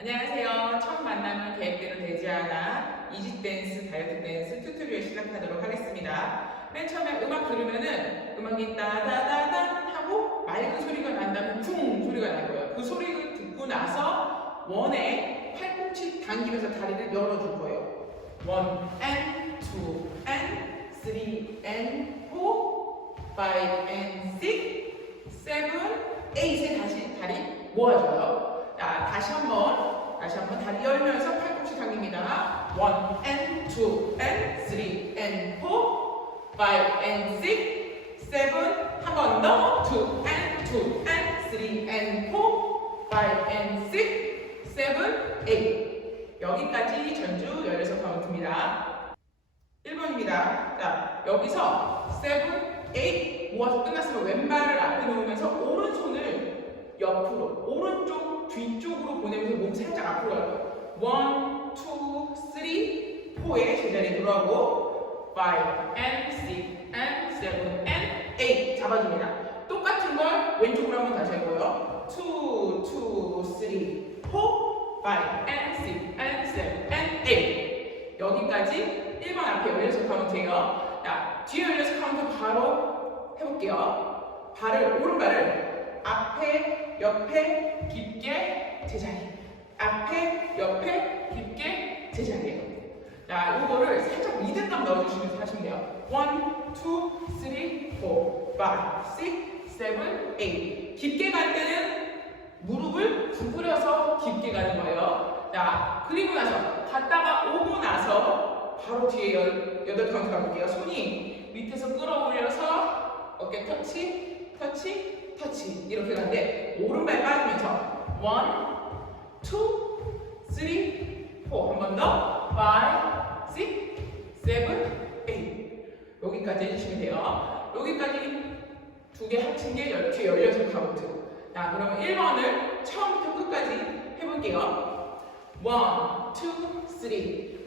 안녕하세요. 첫 만남은 계획대로 되지 않아 이지 댄스, 다이어트 댄스 튜토리얼 시작하도록 하겠습니다. 맨 처음에 음악 들으면은 음악이 따다다단 하고 맑은 소리가 난 다음에 쿵 소리가 날 거예요. 그 소리를 듣고 나서 원에 팔꿈치 당기면서 다리를 열어줄 거예요. 원 and three and four, five and six, seven, eight에 다시 다리 모아줘요. 자, 다시 한번, 다시 한번 다리 열면서 팔꿈치 당깁니다. One and two and three and four, five and six, seven, 한 번 더, two and two and three and four, five and six, seven, eight. 여기까지 전주 16 카운트입니다. 1번입니다. 자, 여기서 세븐, 에잇 모아서 끝났으면 왼발을 앞에 놓으면서 오른손을 옆으로, 오른쪽 뒤쪽으로 보내면서 몸 살짝 앞으로 갈 거예요. 원, 투, 쓰리, 포에 제자리에 돌아오고 five and six and seven and eight 잡아줍니다. 똑같은 걸 왼쪽으로 한번 다시 해보요. two, two, three, four, five and six and seven and eight 여기까지 1번 앞에 열려서 카운트예요. 자, 뒤에 열려서 카운트 바로 해볼게요. 발을 오른발을 앞에, 옆에, 깊게 제자리. 앞에, 옆에, 깊게 제자리예요. 자, 이거를 살짝 리듬감 넣어주시면서 하시면 돼요. 1, 2, 3, 4, 5, 6, 7, 8. 깊게 갈 때는 무릎을 구부려서 깊게 가는 거예요. 자, 그리고 나서 갔다가 오고 나서 바로 뒤에 열, 여덟 카운트 가볼게요. 손이 밑에서 끌어올려서 어깨 터치, 터치, 터치 이렇게 가는데 오른발 빠지면서 원, 투, 쓰리, 포. 한번 더. 파이, 식, 세븐, 에잇. 여기까지 해주시면 돼요. 여기까지 두 개 합친 게 열- 뒤에 열여섯 카운트. 자, 그러면 1번을 처음부터 끝까지 해볼게요. 1, 2, 3,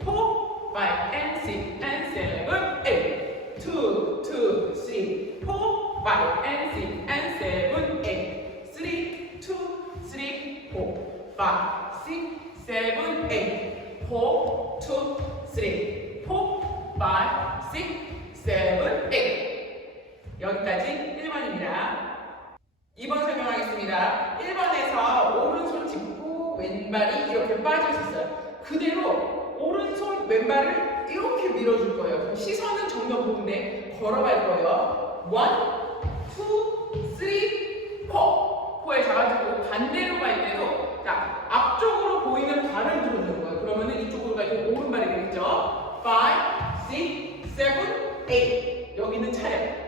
4, 5, and 6, and 7, 8. 2, 2, 3, 4, 5, and 6, and 7, 8. 3, 2, 3, 4, 5, 6, 7, 8. 4, 2, 3, 4, 5, 6, 7, 8. 여기까지 1번입니다. 2번 설명하겠습니다. 1번에서 오른손 짚고 왼발이 이렇게 빠져 있었어요. 그대로 오른손 왼발을 이렇게 밀어줄 거예요. 그럼 시선은 정면 보는데 걸어갈 거예요. 1, 2, 3, 4. 코에 잡아주고 반대로 갈 때도 자 앞쪽으로 보이는 발을 들어주는 거예요. 그러면은 이쪽으로 갈 때 오른발이 되겠죠. 5, 6, 7, 8. 여기는 차례.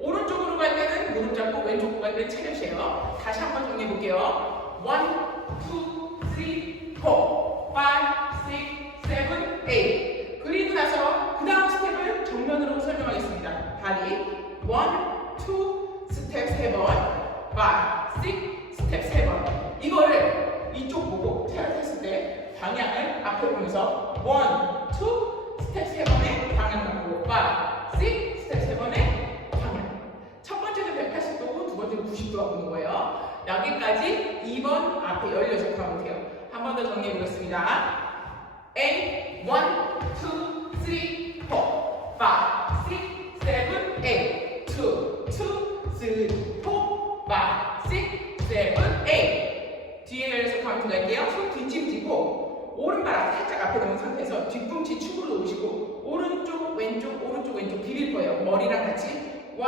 오른쪽으로 갈 때는 무릎 잡고 때는 차렷이에요. 다시 한번 정리해 볼게요. 1, 2, 3, 4, 5, 6, 7, 8. 그리고 나서 그 다음 스텝을 정면으로 설명하겠습니다. 다리 1, 2, 스텝 3번, 5, 6, 스텝 3번. 이거를 이쪽 보고 차렷했을 때 방향을 앞에 보면서 1, 2, 스텝 3번에 방향 바꾸고 5, 6, 스텝 3번에 방향. 첫 번째는 180도고 두 번째는 90도가 보는 거예요. 여기까지 2번 앞에 16 카운트예요. 한 번 더 정리해 보겠습니다. A 1, 2, 3, 4, 5, 6, 7, 8 2, 2, 3, 4, 5, 6, 7, 8 뒤에 16 카운트 갈게요. 손 뒤집지고 오른발 앞 살짝 앞에 놓은 상태에서 뒤꿈치 축으로 놓으시고 오른쪽 왼쪽 오른쪽 왼쪽 비빌 거예요. 머리랑 같이 1, 2,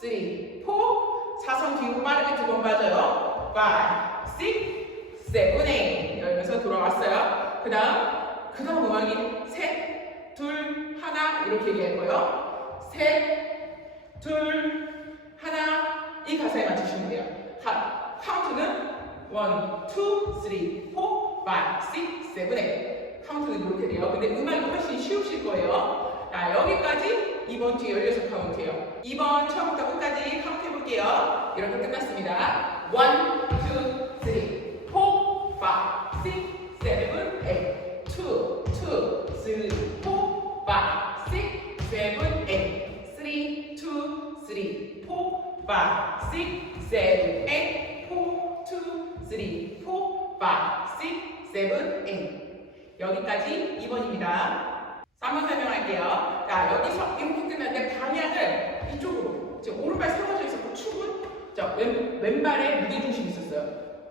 3, 4 사선 뒤로 빠르게 두 번 빠져요. 5, 6, 7, 8 열면서 돌아왔어요. 그 다음 그 다음 음악이 셋, 둘, 하나 이렇게 얘기할 거예요. 셋, 둘, 하나 이 가사에 맞추시면 돼요. 하, 카운트는 1, 2, 3, 4, 5, 6, 7, 8 카운트는 이렇게 돼요. 근데 음악이 훨씬 쉬우실 거예요. 자, 여기까지 이번 뒤에 16 카운트예요. 2번 처음부터 끝까지 카운트 해볼게요. 이렇게 끝났습니다. 1, 2, 지금 오른발 세워져 있었고 축은 자, 왼, 왼발에 무게 중심이 있었어요.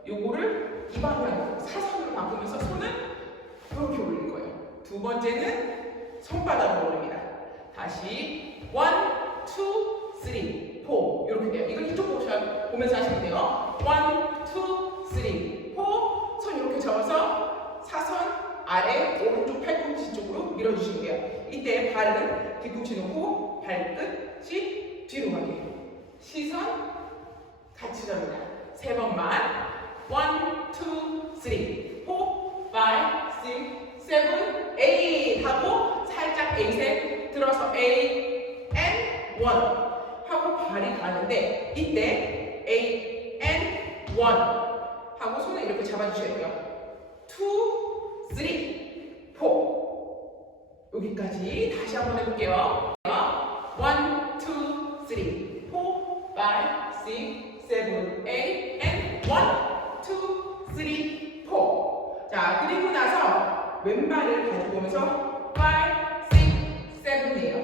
요거를 이 방향으로 사선으로 바꾸면서 손은 이렇게 올릴 거예요. 두 번째는 손바닥으로 올립니다. 다시 1, 2, 3, 4 이렇게 돼요. 이건 이쪽 보셔- 보면서 하시면 돼요. 1, 2, 3, 4손 이렇게 접어서 사선 아래 오른쪽 팔꿈치 쪽으로 밀어주시면 돼요. 이때 발은 뒤꿈치 놓고 발끝이 뒤로 가게. 시선 같이 잡니다. 세 번만. 1, 2, 3, 4, 5, 6, 7, 8 하고 살짝 8에 들어서 8 and 1 하고 발이 가는데 이때 8 and 1 하고 손을 이렇게 잡아주셔야 돼요. 2, 3, 4 여기까지 다시 한번 해볼게요. 1, 2, 3, 4, 5, 6, 7, 8 and 1, 2, 3, 4 자, 그리고 나서 왼발을 가지고 오면서 5, 6, 7이에요.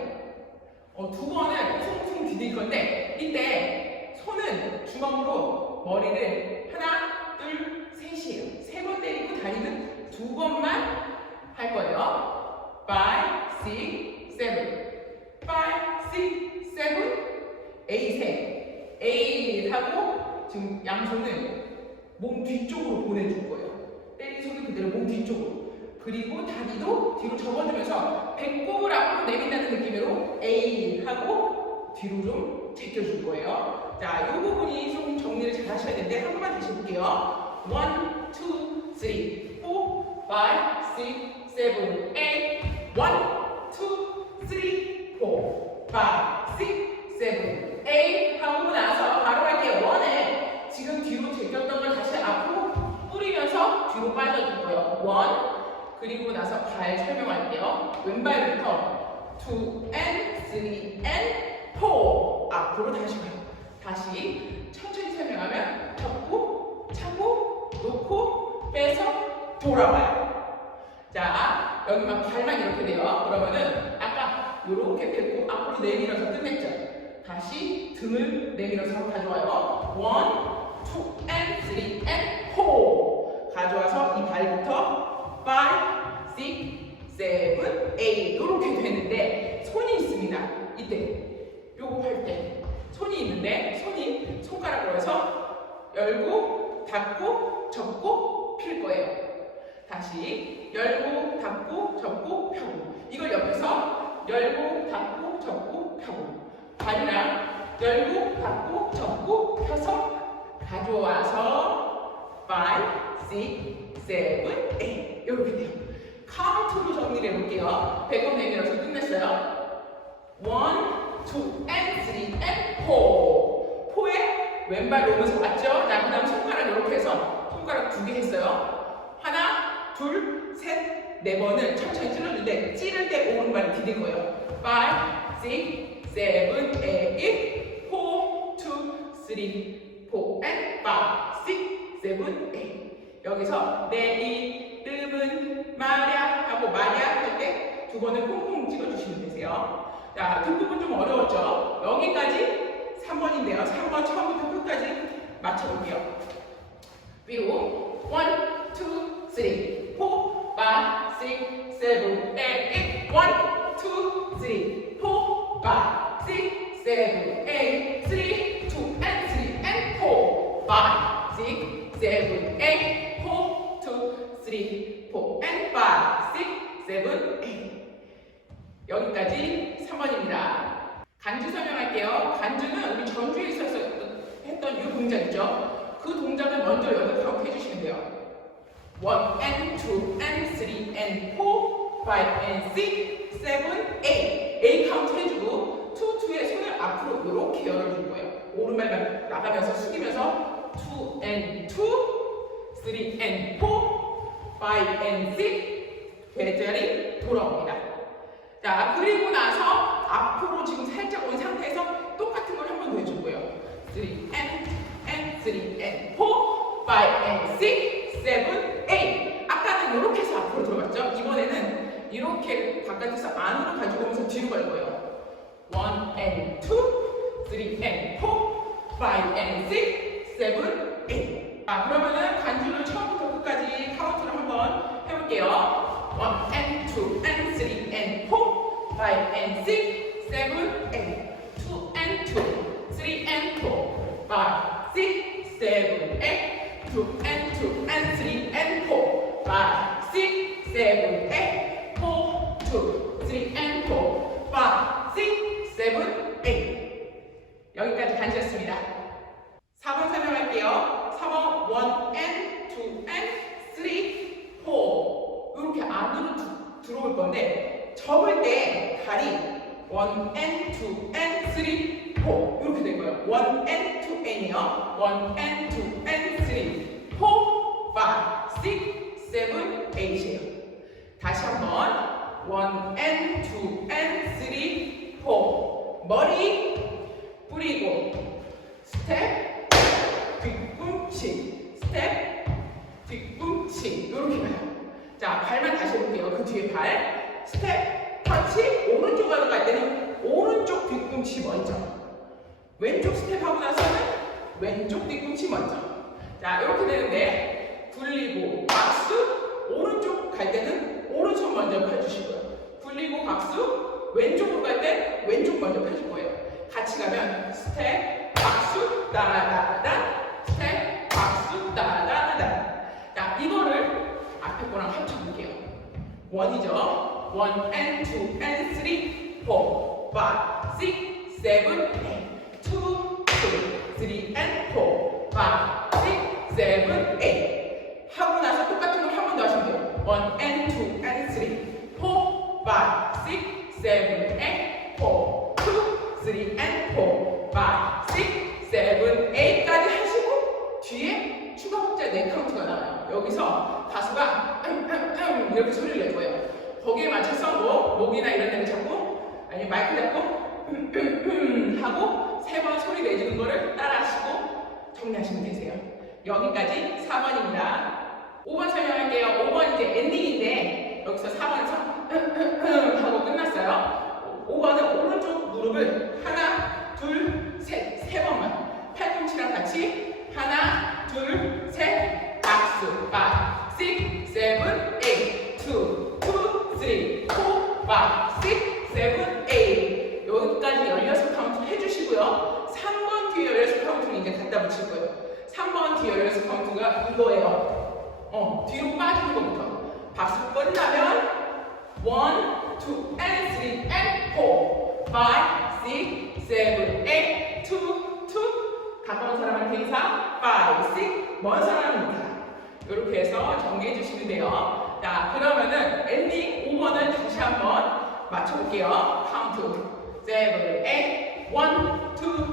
어, 두 번을 퉁퉁 디딜 건데 이때 손은 주먹으로 머리를 하나, 둘, 셋이에요. 세 번 때리고 다리는 두 번만 할 거예요. 5, 6, 7 5, 6, 7 8에 8 하고 지금 양손을 몸 뒤쪽으로 보내줄 거예요. 때린 손은 그대로 몸 뒤쪽으로. 그리고 다리도 뒤로 접어주면서 배꼽을 앞으로 내민다는 느낌으로 A 하고 뒤로 좀 제껴줄 거예요. 자, 이 부분이 좀 정리를 잘 하셔야 되는데 한 번만 다시 볼게요. 1, 2, 3, 4, 5, 6, 7, 8 1, 2, 3, 4, 5, 6, 7, 8 하고 나서 바로 할게요. 원에 지금 뒤로 제꼈던 걸 다시 앞으로 뿌리면서 뒤로 빠져줄 거예요. 원 그리고 나서 발 설명할게요. 왼발부터 2 and 3 and 4 앞으로 다시 가요. 다시 천천히 설명하면 접고 차고 놓고 빼서 돌아와요. 자 여기만 발만 이렇게 돼요. 그러면은 아까 이렇게 뺐고 앞으로 내밀어서 끝냈죠. 다시 등을 내밀어서 가져와요. 1, 2 and 3 and 4 가져와서 이 발부터 5, 6, 7, 8 이렇게 되는데 손이 있습니다. 이때 요거 할 때 손이 있는데 손이 손가락으로 해서 열고 닫고 접고 필 거예요. 다시 열고 닫고 접고 펴고 이걸 옆에서 열고 닫고 접고 펴고 발이랑 열고 닫고 접고 펴서 가져와서 5, 6, 7, 8 이렇게 돼요. 카운트로 정리를 해볼게요. 배꼽 내밀어서 끝냈어요. 1, 2, and 3, and 4 4에 왼발 놓으면서 왔죠? 자, 그 다음 손가락 이렇게 해서 손가락 두 개 했어요. 하나, 둘, 셋, 네 번을 천천히 때 찌를 때 오른발을 디딜 거예요. 5, 6, 7, 8, 4, 2, 3, 4, and 5, 6, 7, 8 여기서 내 이름은 마랴 하고 마랴 할때 두 번을 콩콩 찍어주시면 되세요. 자, 뒷부분 좀 어려웠죠? 여기까지 3번인데요. 3번 처음부터 끝까지 맞춰볼게요. 위로 1, 2, 3, 4, 5, 6, 7, 8, 1, 2, 3, 4, 5, 6, 7, 8, 3, 2, and 3, and 4, 5, 6, 7, 8, 4, 2, 3, 4, and 5, 6, 7, 8 여기까지 3번입니다. 간주 설명할게요. 간주는 우리 전주에 있어서 했던 있죠? 그 동작을 먼저 연습하고 해주시면 돼요. 1 and 2 and 3 and 4, 5 and 6, 7, 8 A 카운트 해주고 2, 2의 손을 앞으로 이렇게 열어줄 거예요. 오른발만 나가면서 숙이면서 2 and 2, 3 and 4, 5 and 6 제자리 돌아옵니다. 자, 그리고 나서 앞으로 지금 살짝 온 상태에서 똑같은 걸 한 번 더 해줄 거예요. 3 and, and, 3 and, 4, 5 and, 6, 7, 8. 아까는 이렇게 해서 앞으로 들어갔죠? 이번에는 이렇게 바깥에서 안으로 가지고 오면서 뒤로 갈 거예요. 1 and 2, 3 and 4, 5 and 6, 7, 8. 자, 그러면은 간주를 처음부터 끝까지 카운트를 한번 해볼게요. 1 and 2 and 3 and 4, 5 and 6, 7, 8. 2 and 2, 3 and 4, 5, 6, 7, 8. 2 and 2 and 3 and 4, 5, 6, 7, 8. 4, 2, 3 and 4, 5, 6, 7, 8. 여기까지 간주였습니다. 4번 설명할게요. 4번 1 and 2 and 3, 4 이렇게 안으로 두- 들어올 건데 접을 때 다리 1 and 2 and 3, 4 이렇게 될 거예요. 1 and 2 and이요. 1 and 2 and 3, 4, 5, 6, 7, 8이에요. 다시 한번 1 and 2 and 3, 4 머리 뿌리고 왼쪽 스텝 하고 나서는 왼쪽 뒤꿈치 먼저. 자, 이렇게 되는데 굴리고 박수 오른쪽 갈 때는 오른손 먼저 펴주시고요. 굴리고 박수 왼쪽으로 갈 때 왼쪽 먼저 펴줄 거예요. 같이 가면 스텝 박수 따라다다 스텝 박수 따라다다. 자, 이거를 앞에 거랑 합쳐 볼게요. 원이죠. 원, 앤, 투, 앤, 쓰리, 포, 바, 식, 세븐, 에잇. 3 and 4, 5, 6, 7, 8 하고 나서 똑같은 걸 한 번 더 하시면 돼요. 1 and 2 되세요. 여기까지 4번입니다. 5번 설명할게요. 5번 이제 엔딩인데 여기서 4번에서 하고 끝났어요. 5번은 오른쪽 무릎을 하나 둘 셋 세 번만. 팔꿈치랑 같이 하나 둘 셋 박수. 5 6 7 8 2 2 3 4 5 6 7 8 여기까지 16 카운트 해주시고요. 3번 뒤에 16 카운트는 이제 갖다 붙일 거예요. 3번 뒤에 이거예요. 어, 뒤로 빠지는 것부터. 박수 끝나면 one, two, and three, and four, five, 가까운 사람한테 인사, five, 먼 사람입니다. 이렇게 해서 정리해 주시면 돼요. 자, 그러면은 엔딩 5번을 다시 한번 맞춰볼게요. 카운트. 7, 8, 1, 2,